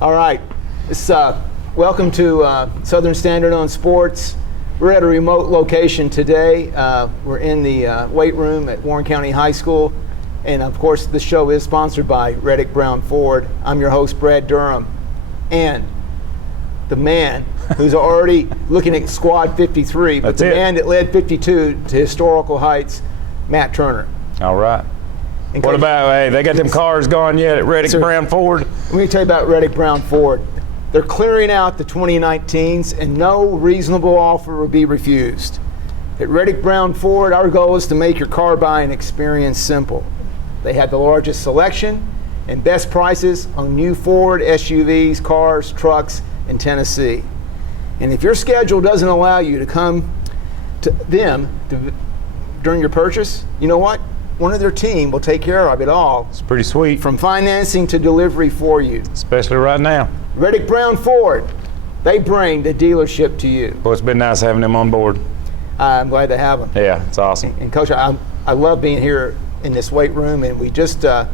All right. Welcome to Southern Standard on Sports. We're at a remote location today. We're in the weight room at Warren County High School. And of course, the show is sponsored by Reddick Brown Ford. I'm your host, Brad Durham. And the man who's already looking at squad 53, but the man that led 52 to historical heights, Matt Turner. All right. What about, hey, they got them cars gone yet at Reddick Brown Ford? Let me tell you about Reddick Brown Ford. They're clearing out the 2019s, and no reasonable offer will be refused. At Reddick Brown Ford, our goal is to make your car buying experience simple. They have the largest selection and best prices on new Ford SUVs, cars, trucks in Tennessee. And if your schedule doesn't allow you to come to them during your purchase, you know what? One of their team will take care of it all. It's pretty sweet. From financing to delivery for you. Especially right now. Reddick Brown Ford, they bring the dealership to you. Well, it's been nice having them on board. I'm glad to have them. Yeah, it's awesome. And Coach, I love being here in this weight room, and we just, it'll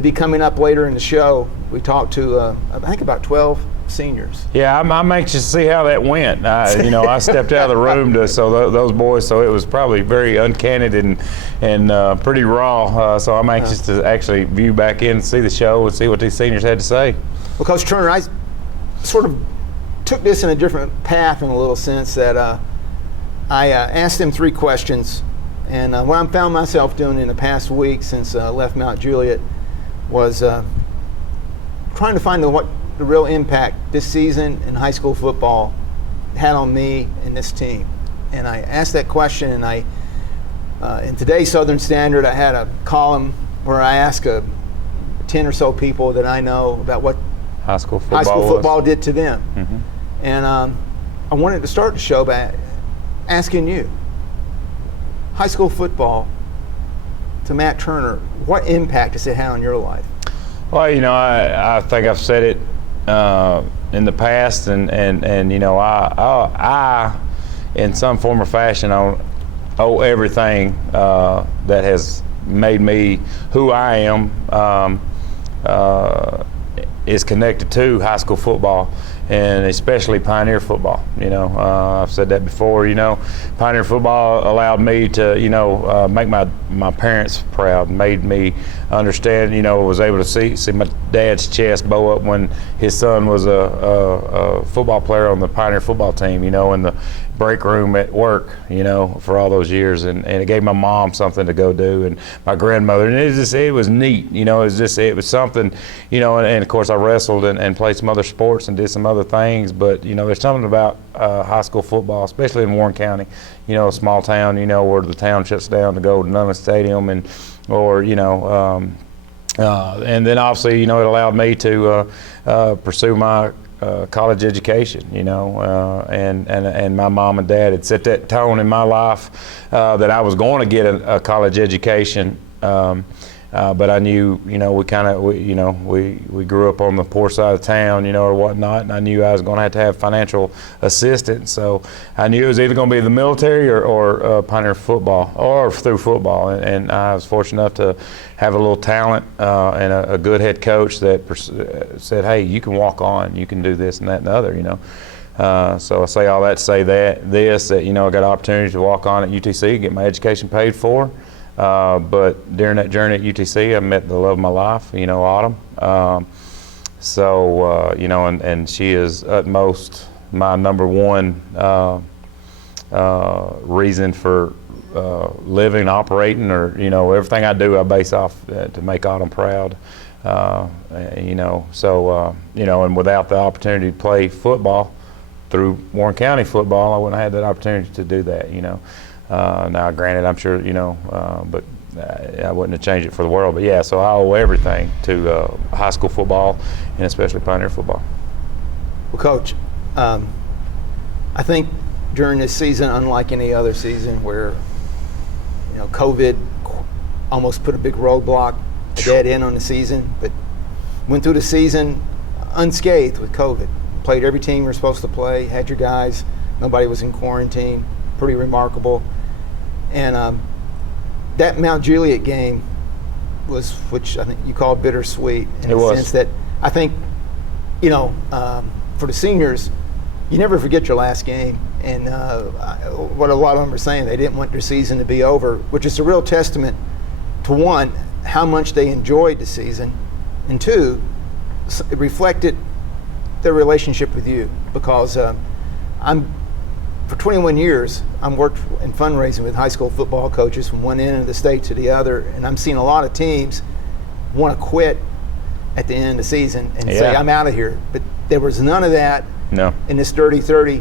be coming up later in the show. We talked to, I think about 12 seniors. Yeah, I'm anxious to see how that went. I stepped out of the room those boys, so it was probably very uncanny and pretty raw. So I'm anxious to actually view back in and see the show and see what these seniors had to say. Well, Coach Turner, I sort of took this in a different path in a little sense that I asked them 3 questions. And what I found myself doing in the past week since I left Mount Juliet was trying to find what the real impact this season in high school football had on me and this team. And I asked that question, and in today's Southern Standard, I had a column where I asked 10 or so people that I know about what high school football did to them. Mm-hmm. And I wanted to start the show by asking you, high school football to Matt Turner, what impact has it had on your life? Well, I think I've said it in the past, and I in some form or fashion owe everything that has made me who I am is connected to high school football, and especially Pioneer football. I've said that before. Pioneer football allowed me to make my parents proud, made me understand. Was able to see my dad's chest bow up when his son was a football player on the Pioneer football team. In the break room at work, for all those years, and it gave my mom something to go do, and my grandmother, and it was neat. It was something, and of course I wrestled and played some other sports and did some other things, but there's something about high school football, especially in Warren County, a small town, where the town shuts down to go to Nunlin Stadium, and then obviously, it allowed me to pursue my college education, and my mom and dad had set that tone in my life that I was going to get a college education, but I knew, we grew up on the poor side of town, or whatnot, and I knew I was going to have financial assistance, so I knew it was either going to be the military or Pioneer football, or through football, and I was fortunate enough to have a little talent and a good head coach that said, hey, you can walk on, you can do this and that and the other, So I say all that to say that I got an opportunity to walk on at UTC, get my education paid for. But during that journey at UTC, I met the love of my life, Autumn. And she is utmost my number one reason for living, operating, or everything I do, I base off to make Autumn proud. And without the opportunity to play football through Warren County football, I wouldn't have had that opportunity to do that. Now, granted, I'm sure but I wouldn't have changed it for the world. But yeah, so I owe everything to high school football, and especially Pioneer football. Well, Coach, I think during this season, unlike any other season where COVID almost put a big roadblock, a dead end on the season, but went through the season unscathed with COVID. Played every team you were supposed to play, had your guys, nobody was in quarantine, pretty remarkable. And that Mount Juliet game was, which I think you call bittersweet, in the sense that I think for the seniors, you never forget your last game. And what a lot of them are saying, they didn't want their season to be over, which is a real testament to, one, how much they enjoyed the season, and two, it reflected their relationship with you. Because for 21 years, I've worked in fundraising with high school football coaches from one end of the state to the other, and I'm seeing a lot of teams want to quit at the end of the season and say, I'm out of here. But there was none of that in this Dirty 30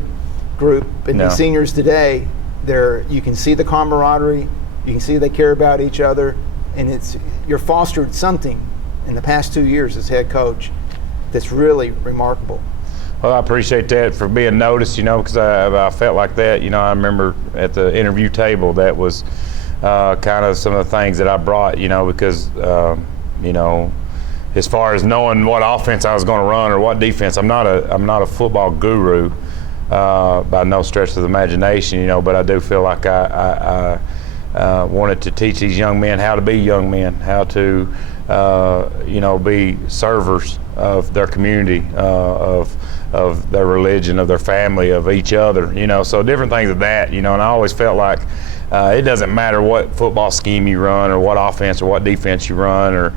group. And the seniors today, you can see the camaraderie, you can see they care about each other, and you're fostered something in the past 2 years as head coach that's really remarkable. Well, I appreciate that for being noticed, because I felt like that. I remember at the interview table, that was kind of some of the things that I brought, because, as far as knowing what offense I was going to run or what defense, I'm not a football guru by no stretch of the imagination, but I do feel like I wanted to teach these young men how to be young men, how to, be servers of their community, of their religion, of their family, of each other, so different things of that, and I always felt like it doesn't matter what football scheme you run or what offense or what defense you run or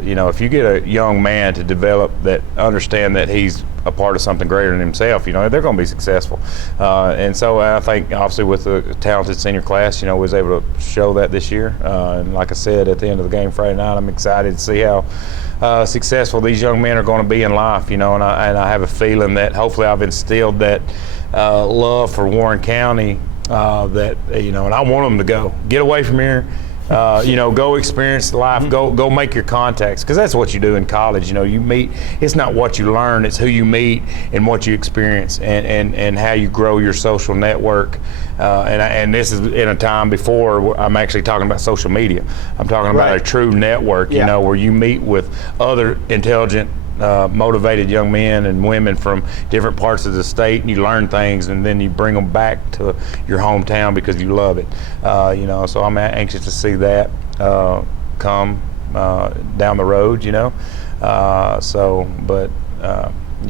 if you get a young man to develop that, understand that he's a part of something greater than himself, they're going to be successful. And so I think obviously with the talented senior class, we was able to show that this year. And like I said, at the end of the game Friday night, I'm excited to see how successful these young men are going to be in life, and I have a feeling that hopefully I've instilled that love for Warren County, that and I want them to get away from here, go experience life, go make your contacts, because that's what you do in college. You meet. It's not what you learn; it's who you meet and what you experience, and how you grow your social network. And this is in a time before I'm actually talking about social media. I'm talking about a true network, where you meet with other intelligent, motivated young men and women from different parts of the state, and you learn things, and then you bring them back to your hometown because you love it. So I'm anxious to see that come down the road.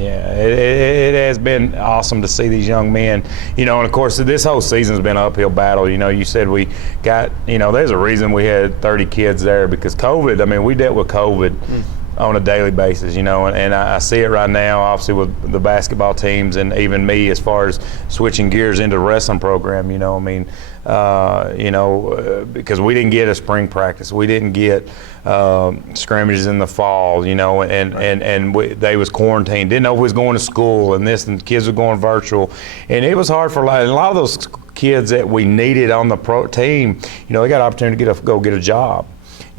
It has been awesome to see these young men, and of course this whole season's been an uphill battle. You said we got, there's a reason we had 30 kids there, because COVID, we dealt with COVID on a daily basis, and I see it right now, obviously with the basketball teams, and even me as far as switching gears into the wrestling program, because we didn't get a spring practice, we didn't get scrimmages in the fall, they was quarantined, didn't know if we was going to school, and the kids were going virtual, and it was hard for a lot of those kids that we needed on the pro team, they got an opportunity to go get a job.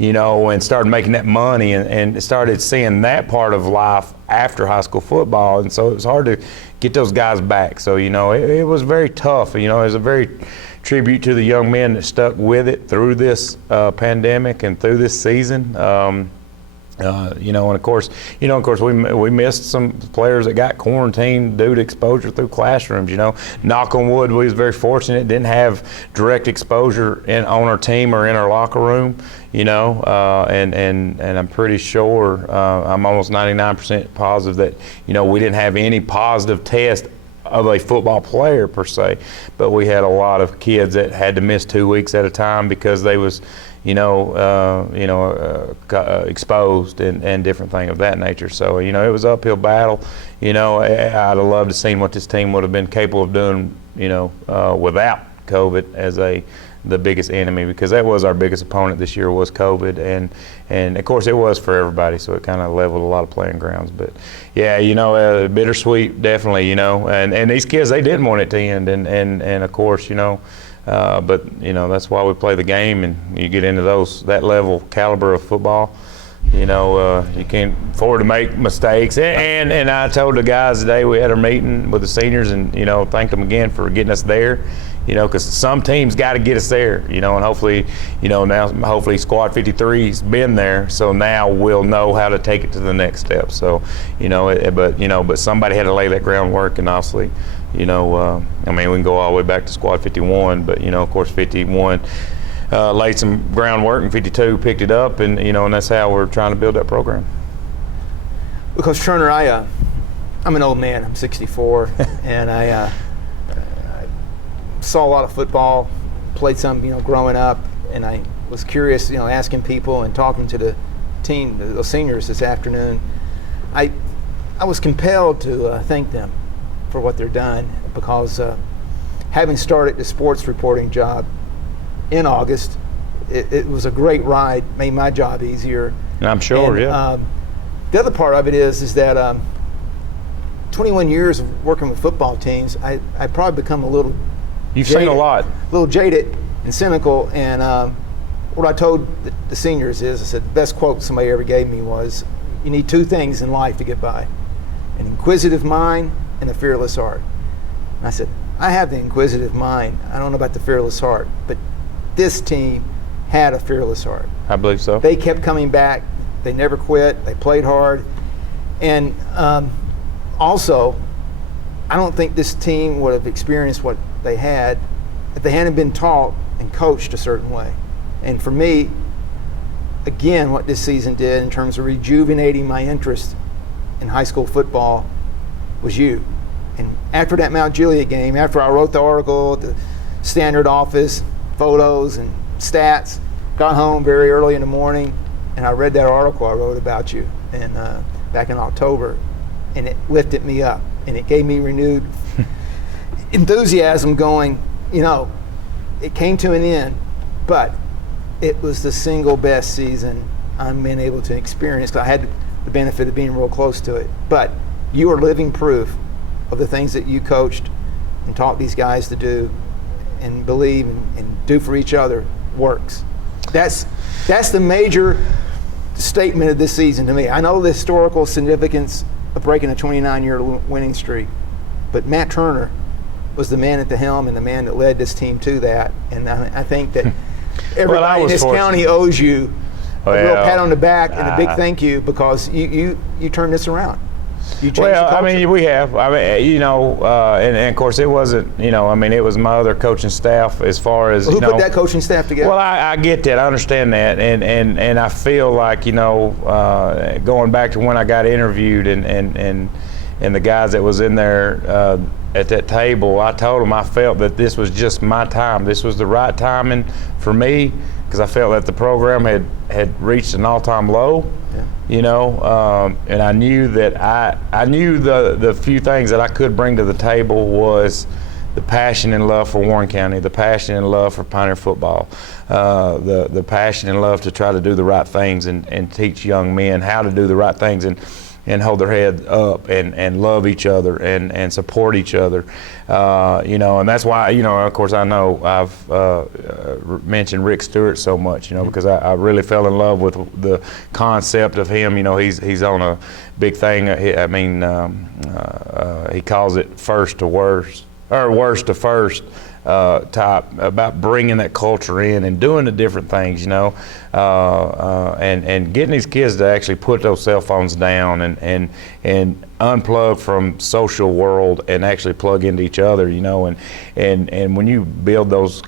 And started making that money, and started seeing that part of life after high school football. And so it was hard to get those guys back. So, it was very tough. It was a very tribute to the young men that stuck with it through this pandemic and through this season. And of course, we missed some players that got quarantined due to exposure through classrooms. Knock on wood, we was very fortunate, didn't have direct exposure on our team or in our locker room. And I'm pretty sure, I'm almost 99% positive that we didn't have any positive test of a football player per se, but we had a lot of kids that had to miss 2 weeks at a time because they was exposed and different thing of that nature. So, it was an uphill battle. I'd have loved to seen what this team would have been capable of doing, without COVID as the biggest enemy, because that was our biggest opponent this year, was COVID, and of course it was for everybody, so it kind of leveled a lot of playing grounds. But yeah, bittersweet, definitely, and these kids, they didn't want it to end, and of course, but that's why we play the game, and you get into that level caliber of football, you can't afford to make mistakes. And I told the guys today, we had a meeting with the seniors, and thanked them again for getting us there, because some teams got to get us there, and hopefully, now hopefully Squad 53's been there, so now we'll know how to take it to the next step. So, but somebody had to lay that groundwork, and obviously, we can go all the way back to Squad 51, but of course 51 laid some groundwork, and 52 picked it up, and and that's how we're trying to build that program. Because Turner, I'm an old man. I'm 64, and I saw a lot of football, played some, growing up, and I was curious, asking people and talking to the team, the seniors this afternoon. I was compelled to thank them for what they're done, because having started the sports reporting job in August, it was a great ride, made my job easier. I'm sure, and, yeah. The other part of it is that 21 years of working with football teams, I probably become a little You've jaded, seen a lot. a little jaded and cynical. And what I told the seniors is, I said, the best quote somebody ever gave me was, you need two things in life to get by: an inquisitive mind and a fearless heart. And I said, I have the inquisitive mind. I don't know about the fearless heart, but this team had a fearless heart. I believe so. They kept coming back. They never quit. They played hard. And also, I don't think this team would have experienced what they had if they hadn't been taught and coached a certain way. And for me, again, what this season did in terms of rejuvenating my interest in high school football was you. And after that Mount Juliet game, after I wrote the article at the Standard office, photos and stats, got home very early in the morning, and I read that article I wrote about you and back in October, and it lifted me up, and it gave me renewed enthusiasm going, it came to an end, but it was the single best season I've been able to experience, because I had the benefit of being real close to it. But you are living proof of the things that you coached and taught these guys to do and believe and do for each other works. That's the major statement of this season to me. I know the historical significance of breaking a 29-year winning streak, but Matt Turner was the man at the helm and the man that led this team to that. And I think that everybody in this county owes you a real pat on the back and a big thank you, because you turned this around. You changed the culture. I mean, we have. I mean, and of course, it wasn't. It was my other coaching staff as far as. Who put that coaching staff together? Well, I get that. I understand that, and I feel like going back to when I got interviewed and the guys that was in there at that table, I told them I felt that this was just my time. This was the right timing for me, because I felt that the program had reached an all-time low. Yeah. And I knew that I knew the few things that I could bring to the table was the passion and love for Warren County, the passion and love for Pioneer football, the passion and love to try to do the right things and teach young men how to do the right things and hold their head up and love each other and support each other. And that's why, of course, I know I've mentioned Rick Stewart so much, because I really fell in love with the concept of him. He's on a big thing. He calls it first to worst, or worst to first. Type about bringing that culture in and doing the different things, and getting these kids to actually put those cell phones down and unplug from social world and actually plug into each other, and when you build those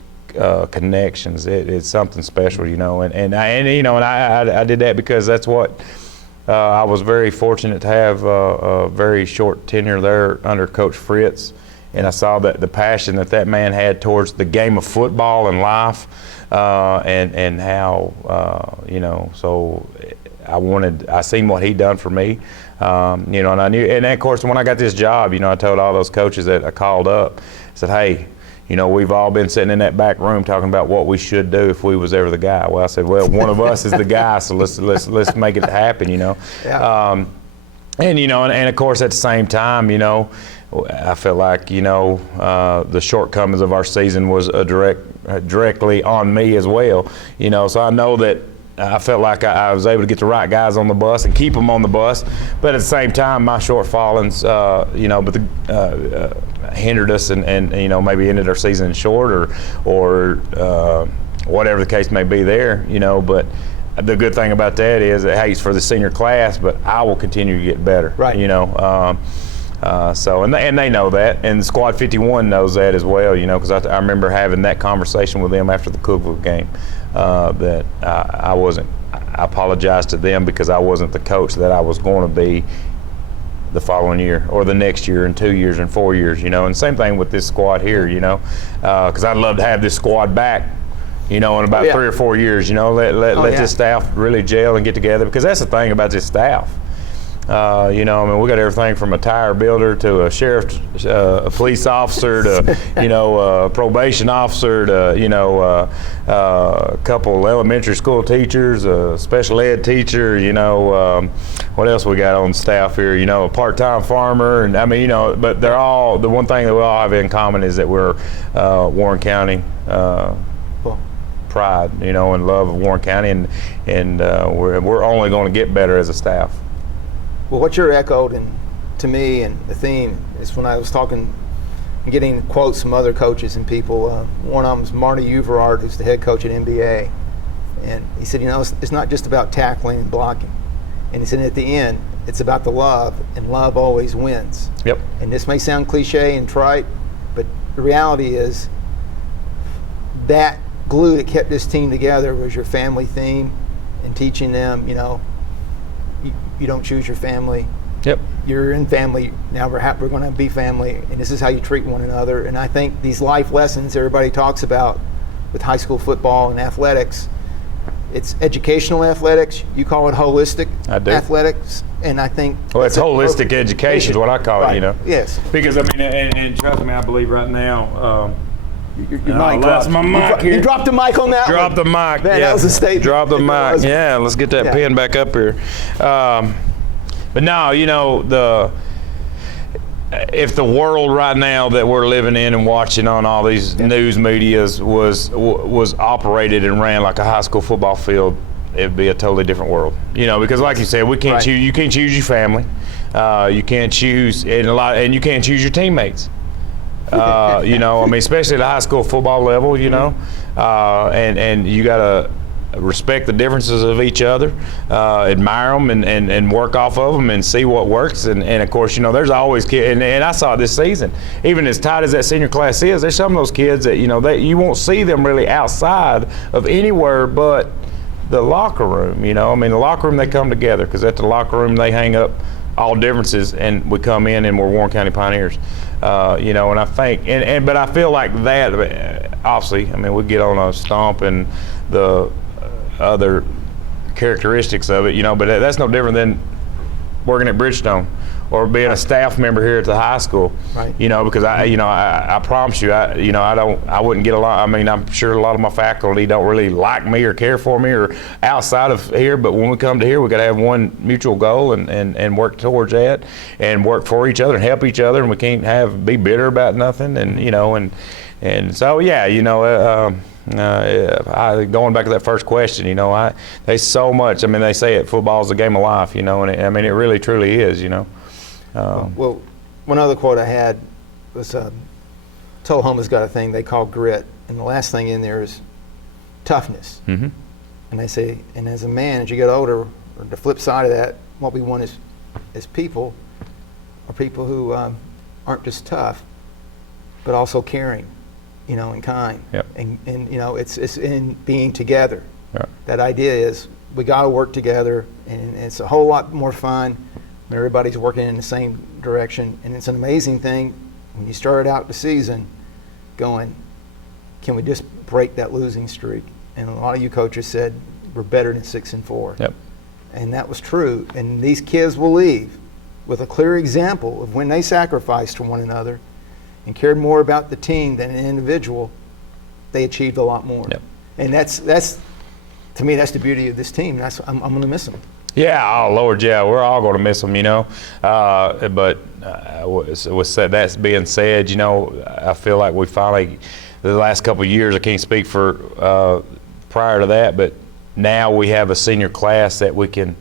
connections, it's something special, and I did that because that's what I was very fortunate to have a very short tenure there under Coach Fritz. And I saw that the passion that man had towards the game of football and life, and how, so I seen what he done for me, and I knew, and of course when I got this job, I told all those coaches that I called up, I said, hey, we've all been sitting in that back room talking about what we should do if we was ever the guy. Well, I said, well, one of us is the guy, so let's make it happen, Yeah. And of course at the same time, I felt like, the shortcomings of our season was directly on me as well. So I know that I felt like I was able to get the right guys on the bus and keep them on the bus. But at the same time, my shortfallings, hindered us and maybe ended our season short or whatever the case may be there, But the good thing about that is that, hey, it's for the senior class, but I will continue to get better. Right. And they know that, and Squad 51 knows that as well, because I remember having that conversation with them after the Cookville game, that I apologized to them because I wasn't the coach that I was going to be the following year or the next year and 2 years and 4 years, and same thing with this squad here, because I'd love to have this squad back, in about 3 or 4 years, let this staff really gel and get together, because that's the thing about this staff. We got everything from a tire builder to a sheriff, a police officer to, a probation officer to, a couple elementary school teachers, a special ed teacher, what else we got on staff here, a part-time farmer, and but they're all, the one thing that we all have in common is that we're Warren County pride, and love of Warren County, and we're only going to get better as a staff. Well, what you're echoed to me, and the theme is when I was talking and getting quotes from other coaches and people. One of them is Marty Uverard, who's the head coach at NBA, and he said, it's not just about tackling and blocking. And he said at the end, it's about the love, and love always wins. Yep. And this may sound cliche and trite, but the reality is that glue that kept this team together was your family theme, and teaching them, you don't choose your family. Yep. You're in family. Now we're going to be family, and this is how you treat one another. And I think these life lessons everybody talks about with high school football and athletics, it's educational athletics. You call it holistic athletics, and I think it's holistic education is what I call it. Yes. Because and trust me, I believe right now. Your mic dropped. My mic here. You dropped the mic on that one. Drop the mic. Man, that was a statement. Drop the mic. Yeah, let's get that pen back up here. But no, if the world right now that we're living in and watching on all these news medias was operated and ran like a high school football field, it'd be a totally different world. Because like you said, we can't choose. You can't choose your family. You can't choose and you can't choose your teammates. Especially at the high school football level, and you got to respect the differences of each other, admire them, and work off of them and see what works. And of course, there's always kids, and I saw it this season, even as tight as that senior class is, there's some of those kids that, that you won't see them really outside of anywhere but the locker room, the locker room, they come together, because at the locker room they hang up all differences, and we come in and we're Warren County Pioneers. And I think, but I feel like that, obviously, we get on a stomp and the other characteristics of it, but that's no different than working at Bridgestone or being a staff member here at the high school. Right. Because I promise you, I wouldn't get along. I'm sure a lot of my faculty don't really like me or care for me or outside of here, but when we come to here, we got to have one mutual goal and work towards that and work for each other and help each other, and we can't be bitter about nothing, and so going back to that first question, there's so much. They say it, football's a game of life, and it really truly is, Well, one other quote I had was Tullahoma's got a thing they call grit, and the last thing in there is toughness. Mm-hmm. And they say, and as a man, as you get older, or the flip side of that, what we want is people who aren't just tough, but also caring, and kind. Yep. And it's in being together. Yep. That idea is we got to work together, and it's a whole lot more fun when everybody's working in the same direction. And it's an amazing thing when you start out the season going, can we just break that losing streak? And a lot of you coaches said we're better than 6-4. Yep. And that was true. And these kids will leave with a clear example of when they sacrificed for one another and cared more about the team than an individual, they achieved a lot more. Yep. And that's to me, that's the beauty of this team. I'm going to miss them. Yeah, oh Lord, yeah, we're all going to miss them, But with that being said, I feel like we finally, the last couple of years, I can't speak for prior to that, but now we have a senior class that we can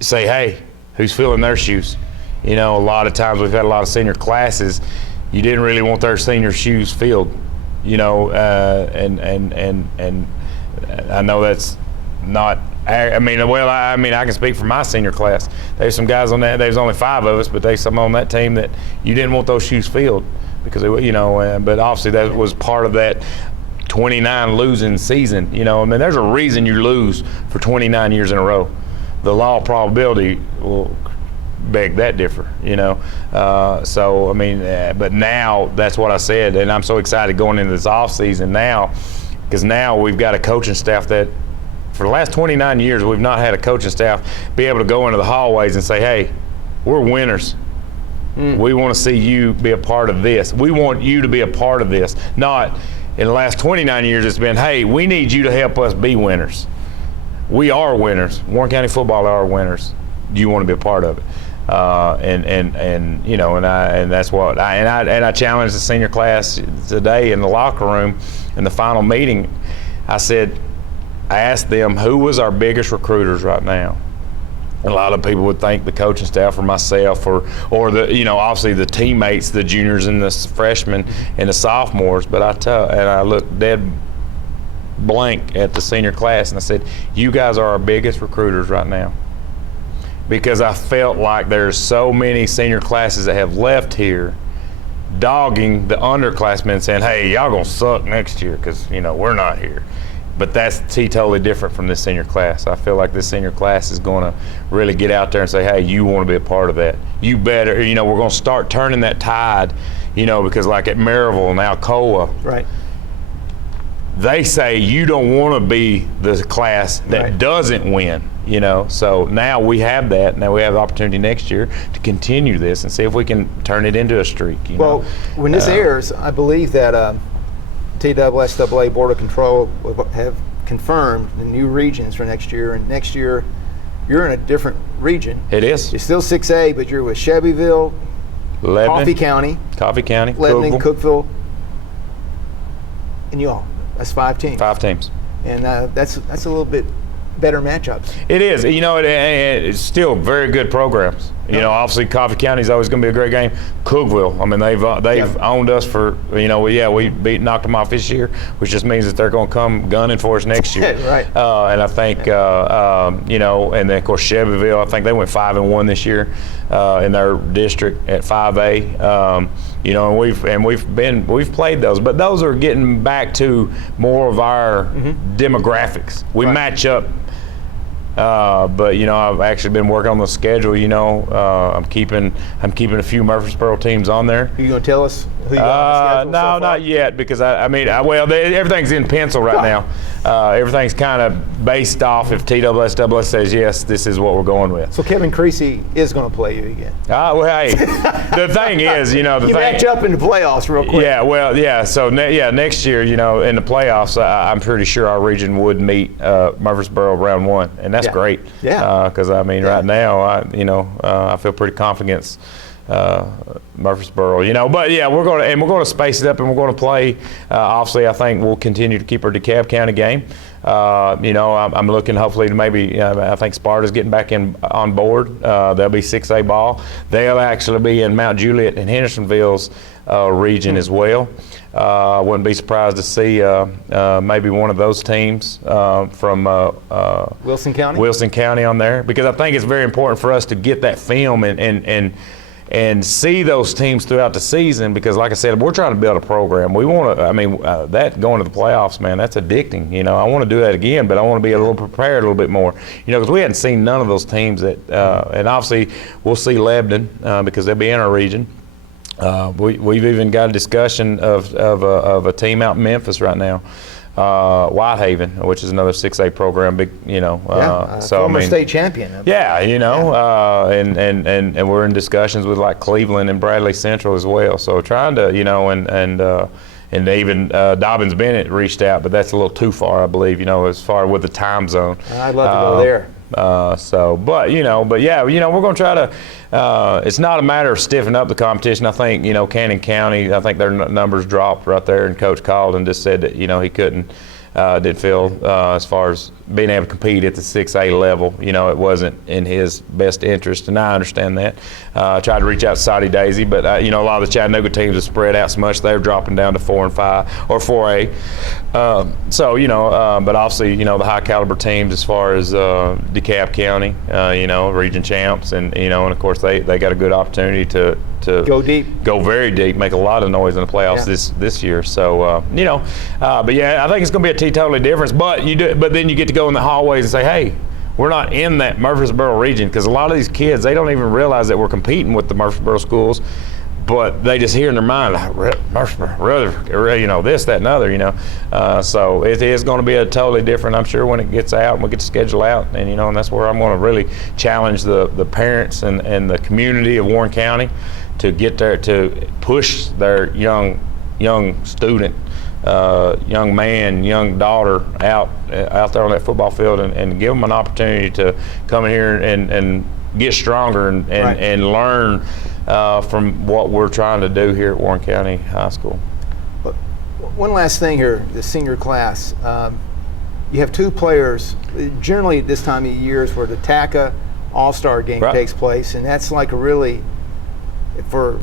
say, hey, who's filling their shoes? A lot of times we've had a lot of senior classes. You didn't really want their senior shoes filled, and I know that's not. I can speak for my senior class. There's some guys on that. There's only 5 of us, but there's some on that team that you didn't want those shoes filled because but obviously that was part of that 29 losing season. There's a reason you lose for 29 years in a row. The law of probability will beg that differ, you know. So I mean, but now that's what I said, and I'm so excited going into this off season now, because now we've got a coaching staff that, for the last 29 years, we've not had a coaching staff be able to go into the hallways and say, hey, we're winners. We want to see you be a part of this. We want you to be a part of this. Not in the last 29 years, it's been, hey, we need you to help us be winners. We are winners. Warren County football are winners. Do you want to be a part of it? And you know, and that's what I challenged the senior class today in the locker room in the final meeting. I asked them, who was our biggest recruiters right now? A lot of people would think the coaching staff or myself or the, you know, obviously the teammates, the juniors and the freshmen and the sophomores. But I looked dead blank at the senior class and I said, you guys are our biggest recruiters right now. Because I felt like there's so many senior classes that have left here dogging the underclassmen, saying, hey, y'all gonna suck next year because, you know, we're not here. But that's totally different from this senior class. I feel like this senior class is going to really get out there and say, hey, you want to be a part of that. You better, you know, we're going to start turning that tide, you know, because like at Maryville and Alcoa, Right. they say you don't want to be the class that Right. doesn't win, you know. So now we have that. Now we have the opportunity next year to continue this and see if we can turn it into a streak, you know. Well, when this airs, I believe that TSSAA Board of Control will have confirmed the new regions for next year. And next year, you're in a different region. It is. You're still 6A, but you're with Shelbyville, Lebanon, Coffee County, Lebanon, Cookeville, Cookeville, and you all. That's 5 teams. 5 teams. And that's a little bit better matchups. It is. You know, it's still very good programs. You know, obviously Coffee County is always going to be a great game. Cookeville, I mean, they've owned us for, you know, we knocked them off this year, which just means that they're going to come gunning for us next year. Right. And I think, you know, and then of course Shelbyville, I think they went 5-1 this year in their district at 5A. You know, and we've played those, but those are getting back to more of our demographics. We match up. But you know, I've actually been working on the schedule. You know, I'm keeping a few Murfreesboro teams on there. Are you going to tell us who you got on the schedule No, so far? not yet, because everything's in pencil right now. Everything's kind of based off if TSSAA says yes, this is what we're going with. So Kevin Creasy is going to play you again. Well, hey, the thing is, you know, You match up in the playoffs real quick. Yeah, well, yeah. So next year, you know, in the playoffs, I'm pretty sure our region would meet Murfreesboro round 1, and that's great. Yeah. Because I mean, right now, I feel pretty confident. Murfreesboro, you know, but yeah, we're going to space it up, and we're going to play. Obviously, I think we'll continue to keep our DeKalb County game. You know, I'm looking hopefully to maybe. I think Sparta's getting back on board. They'll be 6A ball. They'll actually be in Mount Juliet and Hendersonville's region as well. Wouldn't be surprised to see maybe one of those teams from Wilson County. Wilson County on there, because I think it's very important for us to get that film and see those teams throughout the season, because like I said, we're trying to build a program. We want to, I mean, that going to the playoffs, man, that's addicting. You know, I want to do that again, but I want to be a little prepared a little bit more. You know, because we hadn't seen none of those teams that, and obviously we'll see Lebanon because they'll be in our region. We've even got a discussion of a team out in Memphis right now. Whitehaven, which is another 6A program, big, you know. So former I mean, state champion. yeah, you know, and we're in discussions with like Cleveland and Bradley Central as well. So trying to, you know, and even Dobbins Bennett reached out, but that's a little too far, I believe, you know, as far with the time zone. I'd love to go there. But yeah, you know, we're going to try to, it's not a matter of stiffening up the competition. I think, you know, Cannon County, I think their numbers dropped right there, and Coach called and just said that, you know, he didn't feel as far as being able to compete at the 6A level, you know, it wasn't in his best interest, and I understand that. Tried to reach out to Saudi Daisy, but, you know, a lot of the Chattanooga teams have spread out so much, they're dropping down to 4 and 5, or 4A. So, you know, but obviously, you know, the high caliber teams as far as DeKalb County, you know, region champs, and, you know, and of course they got a good opportunity to go deep, go very deep, make a lot of noise in the playoffs this year. So, you know, but yeah, I think it's going to be a totally difference. But then you get to go in the hallways and say, hey, we're not in that Murfreesboro region, because a lot of these kids, they don't even realize that we're competing with the Murfreesboro schools, but they just hear in their mind, Murfreesboro, you know, this, that, and other, you know. So it is going to be a totally different, I'm sure, when it gets out and we get the schedule out, and you know, and that's where I'm going to really challenge the parents and the community of Warren County to get there, to push their young student, young man, young daughter out there on that football field, and give them an opportunity to come in here and get stronger and learn from what we're trying to do here at Warren County High School. But one last thing here, the senior class. You have 2 players, generally at this time of year is where the TACA All-Star game takes place, and that's like a really, for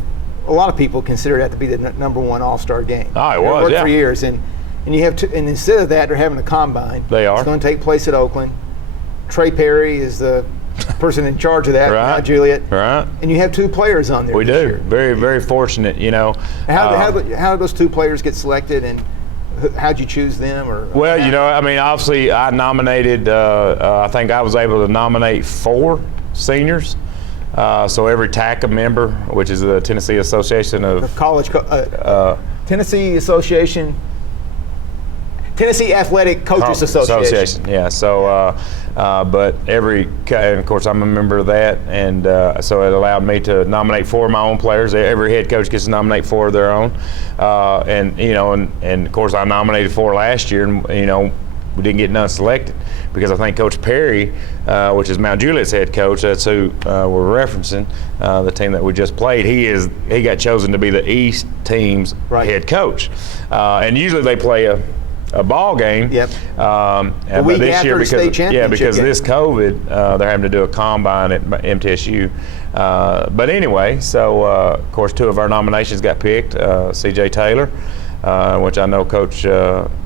a lot of people, consider that to be the number 1 All-Star game. Oh, it was, for years, and you have and instead of that, they're having a combine. They are. It's going to take place at Oakland. Trey Perry is the person in charge of that, right. Not Juliet. Right. And you have 2 players on there. We do. Year. Very, very fortunate, you know. How did those 2 players get selected, and how'd you choose them? Well, you know, I mean, obviously, I nominated. I think I was able to nominate 4 seniors. So every TACA member, which is the Tennessee Association of Tennessee Athletic Coaches Association. Yeah. So, but and of course, I'm a member of that, and so it allowed me to nominate 4 of my own players. Every head coach gets to nominate 4 of their own, and you know, and of course, I nominated 4 last year, and you know, we didn't get none selected because I think Coach Perry, which is Mount Juliet's head coach, that's who we're referencing, the team that we just played. He got chosen to be the East team's head coach, and usually they play a ball game. Yep. But this year, because this COVID, they're having to do a combine at MTSU. But anyway, so of course 2 of our nominations got picked. C.J. Taylor, which I know Coach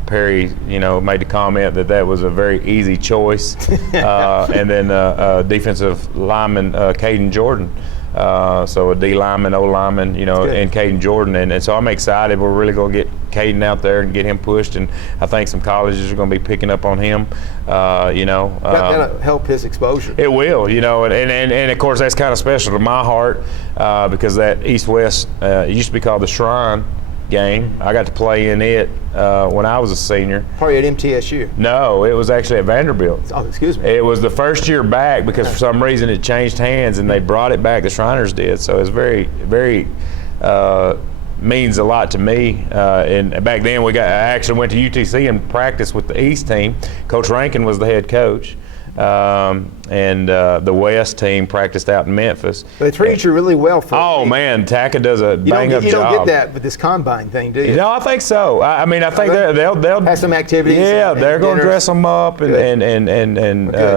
Perry, you know, made the comment that was a very easy choice, and then defensive lineman Caden Jordan. So a D lineman, O lineman, you know, and Caden Jordan, and so I'm excited. We're really going to get Caden out there and get him pushed, and I think some colleges are going to be picking up on him. You know, that'll help his exposure. It will, you know, and of course that's kind of special to my heart because that East-West used to be called the Shrine game. I got to play in it when I was a senior. Probably at MTSU. No, it was actually at Vanderbilt. Oh, excuse me. It was the first year back because for some reason it changed hands and they brought it back. The Shriners did, so it's very, very means a lot to me. And back then I actually went to UTC and practiced with the East team. Coach Rankin was the head coach. And the West team practiced out in Memphis. They treat you really well for man, TACA does a bang-up job. You don't get that with this combine thing, do you? No, I think so. I mean, I think they'll have some activities. Yeah, they're going to dress them up and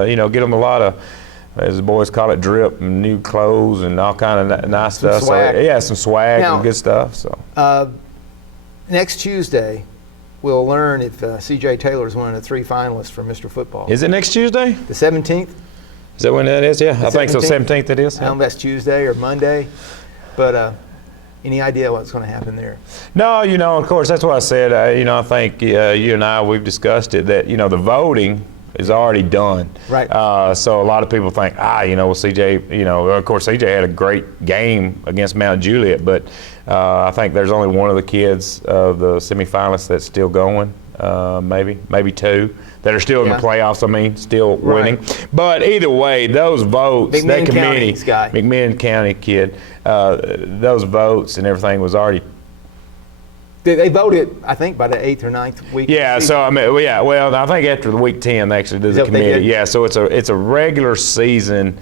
you know, get them a lot of, as the boys call it, drip and new clothes and all kind of nice stuff. Swag. So, yeah, some swag and good stuff. So next Tuesday, we'll learn if C.J. Taylor is one of the 3 finalists for Mr. Football. Is it next Tuesday? The 17th. Is that when that is? Yeah, I think so. 17th it is. I don't know if that's Tuesday or Monday, but any idea what's going to happen there? No, you know, of course, that's what I said. You know, I think you and I, we've discussed it, that, you know, the voting is already done. Right. So a lot of people think, you know, well, CJ, you know, of course, CJ had a great game against Mount Juliet, but I think there's only one of the kids of the semifinalists that's still going, maybe 2 that are still in the playoffs. I mean, still winning. But either way, those votes, that committee, McMinn County kid, those votes and everything was already. They voted, I think, by the 8th or 9th week. Yeah, so I mean, well, I think after the week 10, they actually do the committee. Yeah, so it's a regular season,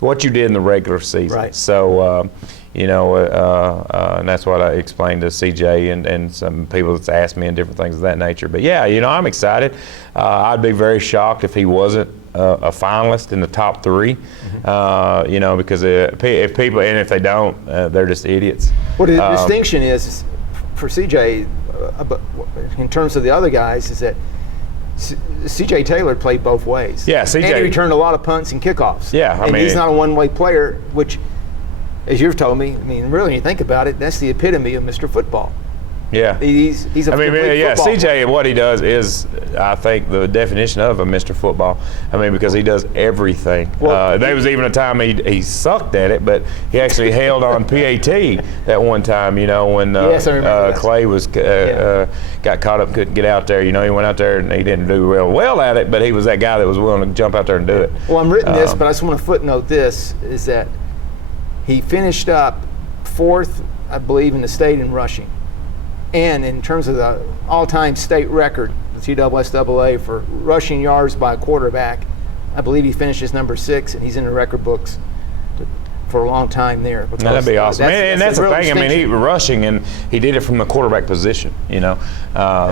what you did in the regular season. Right. So, you know, and that's what I explained to CJ and some people that's asked me and different things of that nature. But yeah, you know, I'm excited. I'd be very shocked if he wasn't a finalist in the top 3. You know, because if people, and if they don't, they're just idiots. Well, the distinction is for CJ, in terms of the other guys, is that C.J. Taylor played both ways. Yeah, CJ. And he returned a lot of punts and kickoffs. Yeah, I mean, he's not a one-way player, which, as you've told me, I mean, really, when you think about it, that's the epitome of Mr. Football. Yeah. He's a complete yeah, football CJ, what he does is, I think, the definition of a Mr. Football. I mean, because he does everything. Well, there was even a time he sucked at it, but he actually held on PAT that one time, you know, when Yes, I remember that. Clay was got caught up and couldn't get out there. You know, he went out there and he didn't do real well at it, but he was that guy that was willing to jump out there and do it. Well, I'm written this, but I just want to footnote this, is that he finished up 4th, I believe, in the state in rushing. And in terms of the all-time state record, the TSSAA for rushing yards by a quarterback, I believe he finishes number 6, and he's in the record books for a long time there. That'd be awesome. That's the real thing. I mean, he was rushing, and he did it from the quarterback position, you know.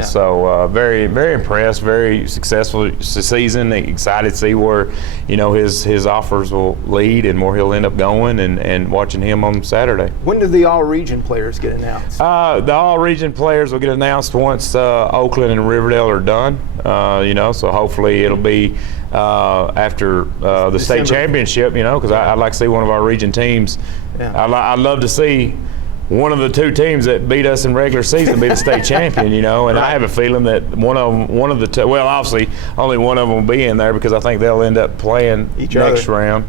So very, very impressed, very successful season. Excited to see where, you know, his offers will lead and where he'll end up going, and watching him on Saturday. When do the all-region players get announced? The all-region players will get announced once Oakland and Riverdale are done, you know, so hopefully it'll be after the state championship, you know, because I'd like to see one of our region teams. Yeah. I'd love to see one of the 2 teams that beat us in regular season be the state champion, you know, and Right. I have a feeling that one of the 2, well, obviously only one of them will be in there because I think they'll end up playing Each next other. round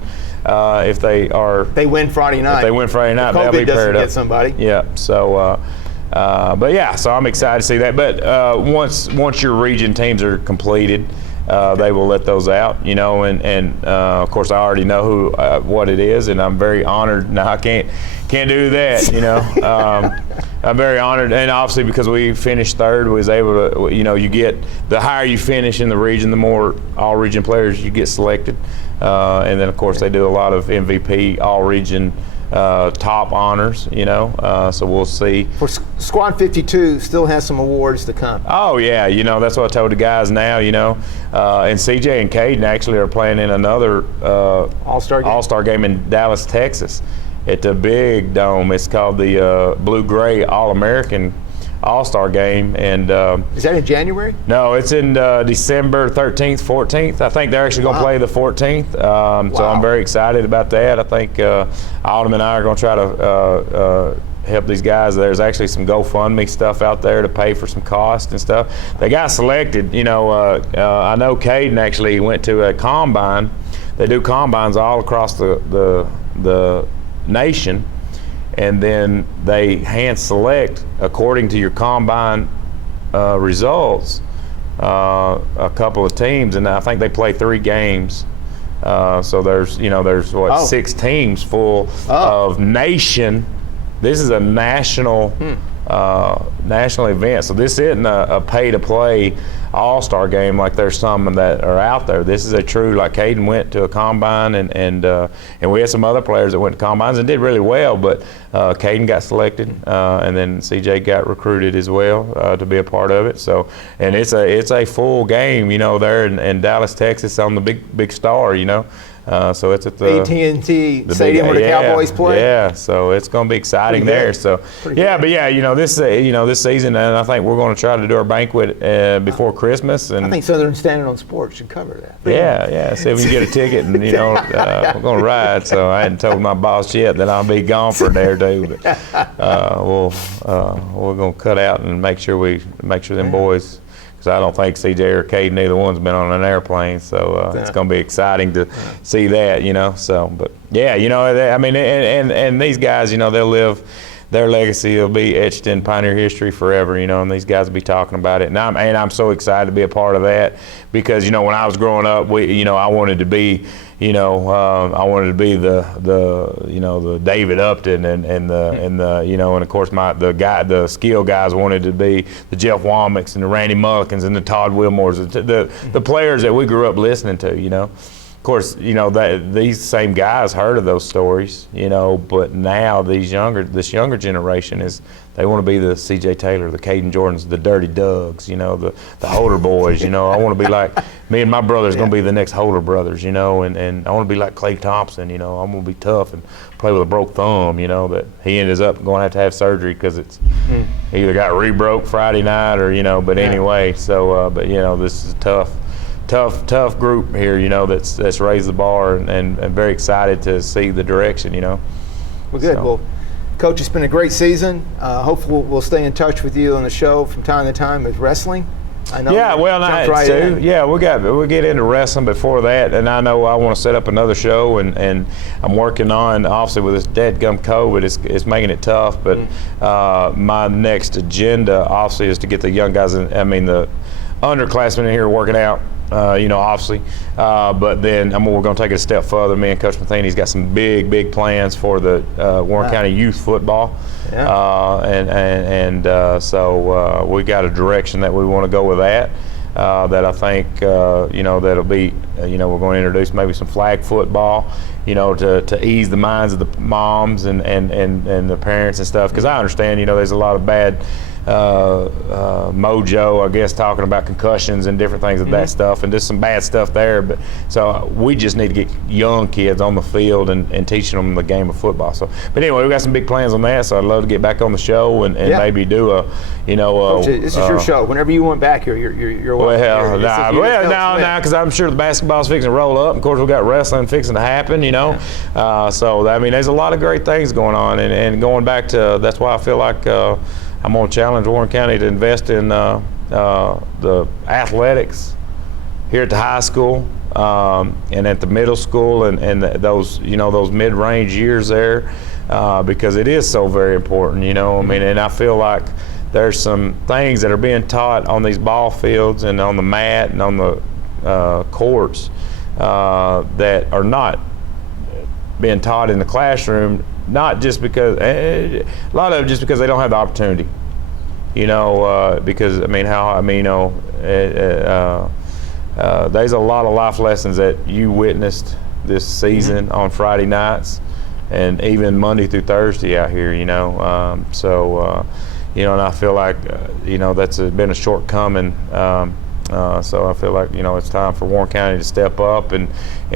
if they are. They win Friday night. If they win Friday night, they'll COVID be doesn't paired get up. somebody. Yeah. So, but yeah, so I'm excited to see that. But once your region teams are completed, they will let those out, you know, and of course I already know who what it is, and I'm very honored. Now I can't do that, you know. I'm very honored, and obviously because we finished 3rd, we was able to, you know, you get the higher you finish in the region, the more all region players you get selected, and then of course they do a lot of MVP all region top honors, you know, so we'll see. For Squad 52 still has some awards to come. Oh yeah, you know, that's what I told the guys now, you know, and CJ and Caden actually are playing in another All-Star game in Dallas, Texas, at the big dome. It's called the Blue-Gray All-American All-Star game, and Is that in January? no, it's in December 13th, 14th. I think they're actually going to play the 14th, so I'm very excited about that. I think Autumn and I are going to try to help these guys. There's actually some GoFundMe stuff out there to pay for some cost and stuff. They got selected, you know, I know Caden actually went to a combine. They do combines all across the nation, and then they hand select according to your combine results a couple of teams, and I think they play 3 games. So there's 6 teams full of nation. This is a national national event. So this isn't a pay-to-play all-star game like there's some that are out there. This is a true, like Caden went to a combine, and we had some other players that went to combines and did really well, but Caden got selected, and then CJ got recruited as well to be a part of it. So, and it's a full game, you know, there in Dallas, Texas, on the big star, you know. So it's at the AT&T Stadium where the Cowboys play. Yeah, so it's going to be exciting Pretty good. there. So Pretty yeah, good. but yeah, you know, this season, and I think we're going to try to do our banquet before Christmas. And I think Southern Standard on Sports should cover that. yeah, see if we can get a ticket, and you know, we're going to ride. So I hadn't told my boss yet that I'll be gone for a day or 2, but we're going to cut out and make sure them boys. Because I don't think CJ or Caden, neither one's been on an airplane, so it's going to be exciting to see that, you know. So, but yeah, you know, I mean, and these guys, you know, they'll live, their legacy will be etched in Pioneer history forever, you know, and these guys will be talking about it. And I'm so excited to be a part of that, because, you know, when I was growing up, I wanted to be, you know, the David Upton and the you know, and of course the skill guys wanted to be the Jeff Womacks and the Randy Mullikins and the Todd Wilmores, the players that we grew up listening to, you know. Of course, you know, these same guys heard of those stories, you know, but now this younger generation they want to be the C.J. Taylor, the Caden Jordans, the Dirty Dougs, you know, the Holder boys, you know. I want to be like, me and my brother's going to be the next Holder brothers, you know, and I want to be like Clay Thompson, you know. I'm going to be tough and play with a broke thumb, you know, that he ended up going to have surgery because it's either got re-broke Friday night or, you know, but anyway, so, but, you know, this is tough group here, you know, that's raised the bar, and very excited to see the direction, you know. Well, good. So. Well, Coach, it's been a great season. Hopefully we'll stay in touch with you on the show from time to time with wrestling. I know. Yeah, well, jumped right too. in. Yeah, we'll get into wrestling before that, and I know I want to set up another show, and I'm working on, obviously with this dadgum COVID, it's making it tough, but my next agenda obviously is to get the young guys, the underclassmen in here working out. Obviously, but then we're going to take it a step further. Me and Coach Matheny's got some big plans for the Warren County youth football, so we got a direction that we want to go with that. That I think that'll be we're going to introduce maybe some flag football, to ease the minds of the moms and the parents and stuff, because I understand there's a lot of bad mojo, I guess, talking about concussions and different things of that stuff, and just some bad stuff there. But so we just need to get young kids on the field and teaching them the game of football. So, but anyway, we got some big plans on that. So I'd love to get back on the show and maybe do a, Coach, this is your show. Whenever you want back here, you're welcome. Because I'm sure the basketball's fixing to roll up. Of course, we got wrestling fixing to happen. So there's a lot of great things going on, and going back to that's why I feel like. I'm going to challenge Warren County to invest in the athletics here at the high school and at the middle school and those those mid-range years there, because it is so very important. And I feel like there's some things that are being taught on these ball fields and on the mat and on the courts that are not being taught in the classroom. Not just because a lot of it just because they don't have the opportunity, because there's a lot of life lessons that you witnessed this season on Friday nights and even Monday through Thursday out here, and I feel like that's been a shortcoming. So I feel like it's time for Warren County to step up and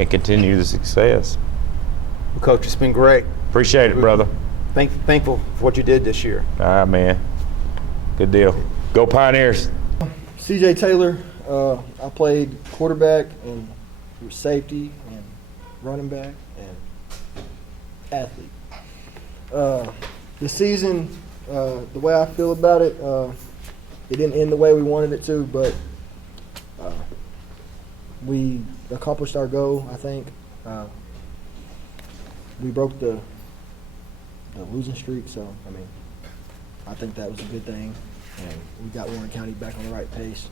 continue the success. Well, Coach, it's been great. Appreciate it, brother. Thankful for what you did this year. All right, man. Good deal. Go Pioneers. CJ Taylor. I played quarterback and safety and running back and athlete. The season, the way I feel about it, it didn't end the way we wanted it to, but we accomplished our goal, I think. We broke the losing streak, so I think that was a good thing, and we got Warren County back on the right pace.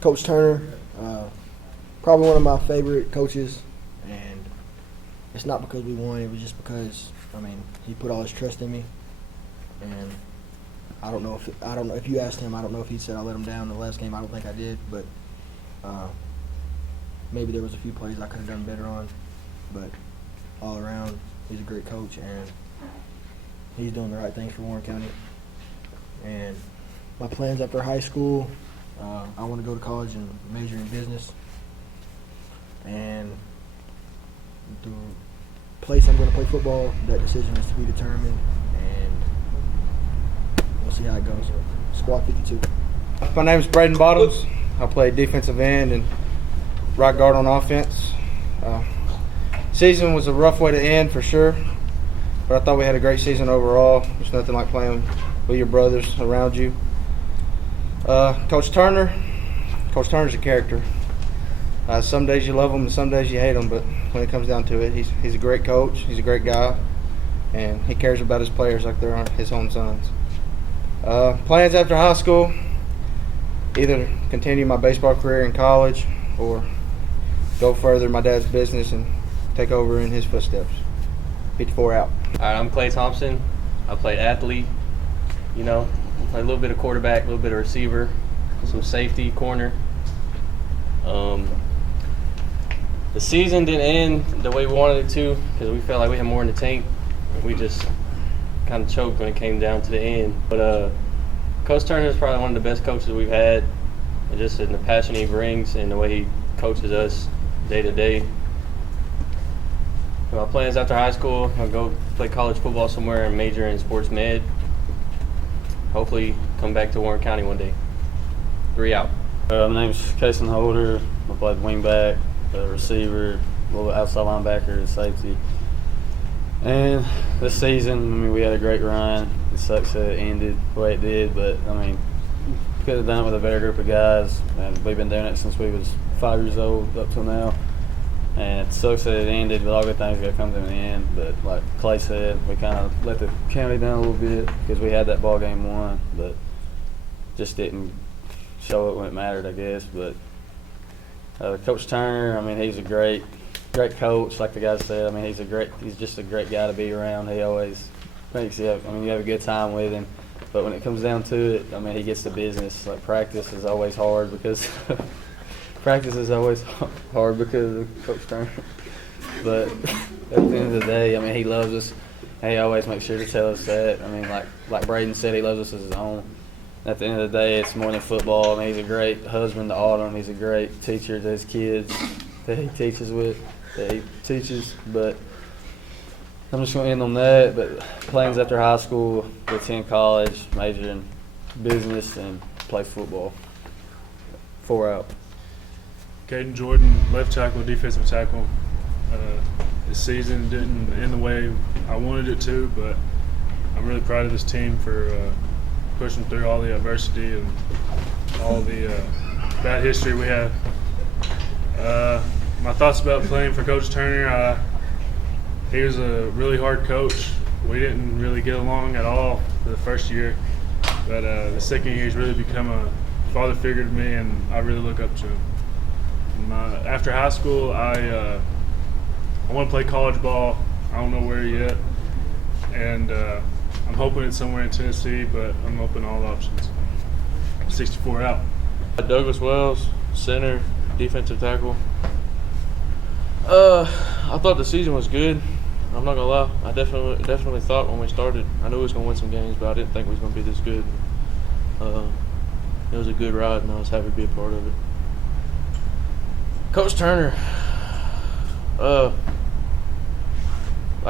Coach Turner, probably one of my favorite coaches, and it's not because we won. It was just because he put all his trust in me, and I don't know if you asked him, I don't know if he said I let him down the last game. I don't think I did, but maybe there was a few plays I could have done better on, but all around, he's a great coach, and he's doing the right things for Warren County. And my plans after high school, I want to go to college and major in business. And the place I'm going to play football, that decision is to be determined, and we'll see how it goes. Squad 52. My name is Braden Bottoms. I play defensive end and right guard on offense. Season was a rough way to end for sure, but I thought we had a great season overall. There's nothing like playing with your brothers around you. Coach Turner's a character. Some days you love him and some days you hate him, but when it comes down to it, he's a great coach, he's a great guy, and he cares about his players like they're his own sons. Plans after high school, either continue my baseball career in college or go further my dad's business and take over in his footsteps. 54 out. All right, I'm Clay Thompson. I played athlete, played a little bit of quarterback, a little bit of receiver, some safety, corner. The season didn't end the way we wanted it to because we felt like we had more in the tank. We just kind of choked when it came down to the end. But Coach Turner is probably one of the best coaches we've had, just in the passion he brings and the way he coaches us day to day. My plans after high school, I'll go play college football somewhere and major in sports med. Hopefully come back to Warren County one day. 3 out. My name's Kason Holder. I played wingback, receiver, a little bit outside linebacker, and safety. And this season, I mean, we had a great run. It sucks that it ended the way it did, but I mean, could have done it with a better group of guys. And we've been doing it since we was 5 years old up till now. And it sucks that it ended, but all good things got to come to an end. But like Clay said, we kind of let the county down a little bit because we had that ball game won, but just didn't show it when it mattered, I guess. But Coach Turner, I mean, he's a great coach, like the guys said. I mean, he's just a great guy to be around. He always makes you have a good time with him. But when it comes down to it, I mean, he gets the business. Like practice is always hard because of Coach Turner. But at the end of the day, I mean, he loves us. He always makes sure to tell us that. I mean, like Braden said, he loves us as his own. At the end of the day, it's more than football. I mean, he's a great husband to Autumn. He's a great teacher to his kids that he teaches. But I'm just going to end on that. But plans after high school, attend college, major in business, and play football. 4 out. Caden Jordan, left tackle, defensive tackle. This season didn't end the way I wanted it to, but I'm really proud of this team for pushing through all the adversity and all the bad history we have. My thoughts about playing for Coach Turner, he was a really hard coach. We didn't really get along at all for the first year, but the second year he's really become a father figure to me, and I really look up to him. After high school, I want to play college ball. I don't know where yet, and I'm hoping it's somewhere in Tennessee, but I'm open to all options. 64 out. Douglas Wells, center, defensive tackle. I thought the season was good. I'm not gonna lie. I definitely thought when we started, I knew we was gonna win some games, but I didn't think we was gonna be this good. It was a good ride, and I was happy to be a part of it. Coach Turner, I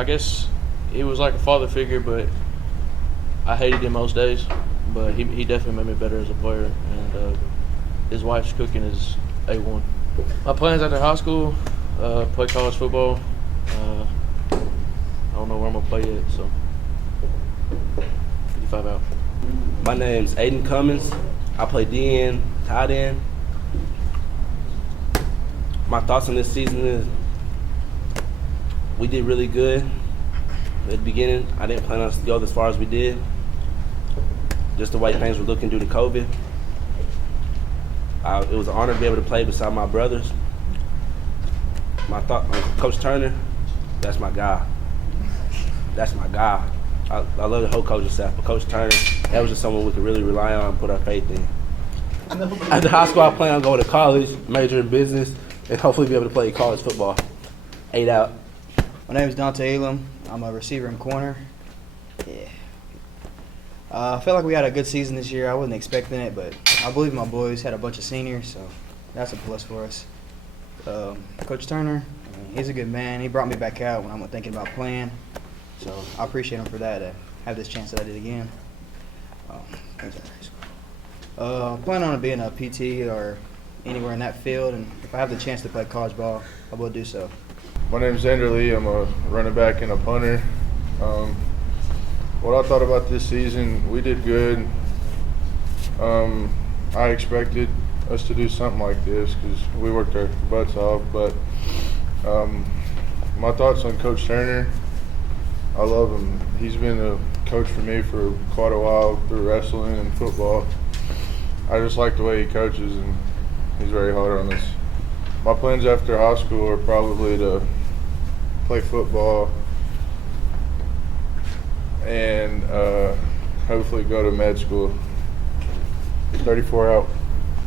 guess he was like a father figure, but I hated him most days. But he definitely made me better as a player, and his wife's cooking is A1. My plans after high school, play college football. I don't know where I'm gonna play yet, so 55 out. My name's Aiden Cummins. I play DN, tight end. My thoughts on this season is we did really good at the beginning. I didn't plan on us to go as far as we did. Just the way things were looking due to COVID. It was an honor to be able to play beside my brothers. My thought on Coach Turner, that's my guy. That's my guy. I love the whole coaching staff, but Coach Turner, that was just someone we could really rely on and put our faith in. After high school, I plan on going to college, major in business, and hopefully be able to play college football. 8 out. My name is Dante Elam. I'm a receiver and corner. Yeah. I felt like we had a good season this year. I wasn't expecting it, but I believe my boys had a bunch of seniors, so that's a plus for us. Coach Turner, he's a good man. He brought me back out when I'm thinking about playing, so I appreciate him for that, to have this chance that I did again. Plan on being a PT or anywhere in that field, and if I have the chance to play college ball, I will do so. My name is Xander Lee. I'm a running back and a punter. What I thought about this season, we did good. I expected us to do something like this because we worked our butts off. But my thoughts on Coach Turner, I love him. He's been a coach for me for quite a while through wrestling and football. I just like the way he coaches, and he's very hard on us. My plans after high school are probably to play football and hopefully go to med school. 34 out.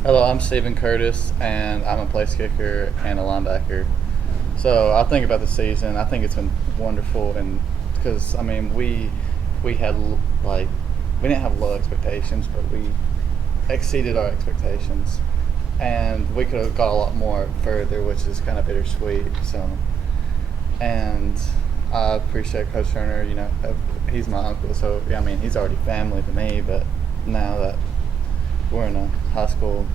Hello, I'm Stephen Curtis, and I'm a place kicker and a linebacker. So I think about the season. I think it's been wonderful, and because I mean we had we didn't have low expectations, but we exceeded our expectations, and we could have got a lot more further, which is kind of bittersweet. So, and I appreciate Coach Turner. You know, he's my uncle, so I mean he's already family to me. But now that we're in a high school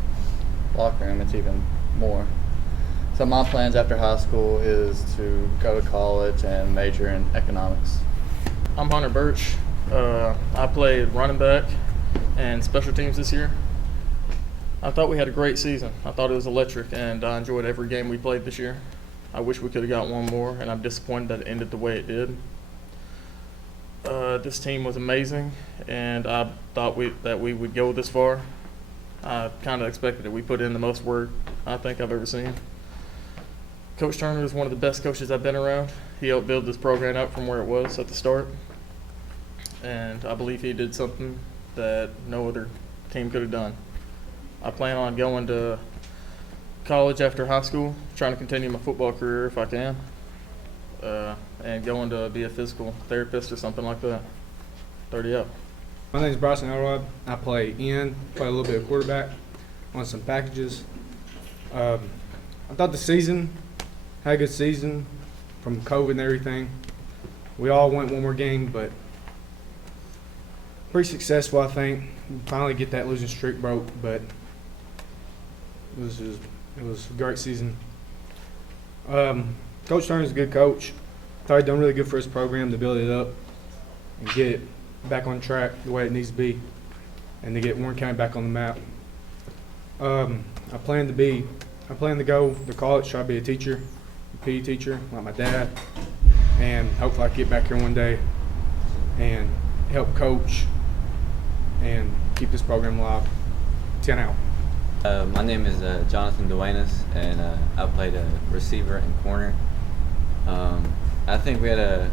locker room, it's even more. So my plans after high school is to go to college and major in economics. I'm Hunter Birch. I played running back and special teams this year. I thought we had a great season. I thought it was electric, and I enjoyed every game we played this year. I wish we could have got one more, and I'm disappointed that it ended the way it did. This team was amazing, and I thought that we would go this far. I kind of expected it. We put in the most work I think I've ever seen. Coach Turner is one of the best coaches I've been around. He helped build this program up from where it was at the start, and I believe he did something that no other team could have done. I plan on going to college after high school, trying to continue my football career if I can, and going to be a physical therapist or something like that. 30 up. My name is Bryson Elrod. I play a little bit of quarterback on some packages. I thought the season had a good season from COVID and everything. We all went one more game, but pretty successful, I think. We finally get that losing streak broke, but it was a great season. Coach Turner's a good coach. Thought he'd done really good for his program to build it up and get it back on track the way it needs to be, and to get Warren County back on the map. I plan to go to college, try to be a teacher, a PE teacher, like my dad, and hopefully I can get back here one day and help coach and keep this program alive. 10 out. My name is Jonathan Duenas, and I played a receiver and corner. I think we had a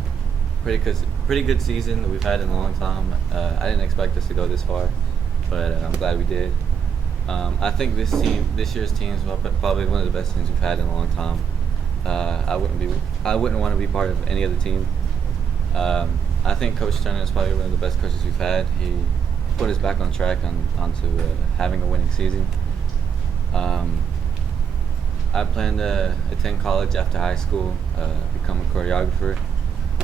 pretty good season that we've had in a long time. I didn't expect us to go this far, but I'm glad we did. I think this year's team is probably one of the best teams we've had in a long time. I wouldn't want to be part of any other team. I think Coach Turner is probably one of the best coaches we've had. He put us back on track onto having a winning season. I plan to attend college after high school, become a choreographer,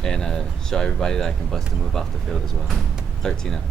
and show everybody that I can bust a move off the field as well. 13 up.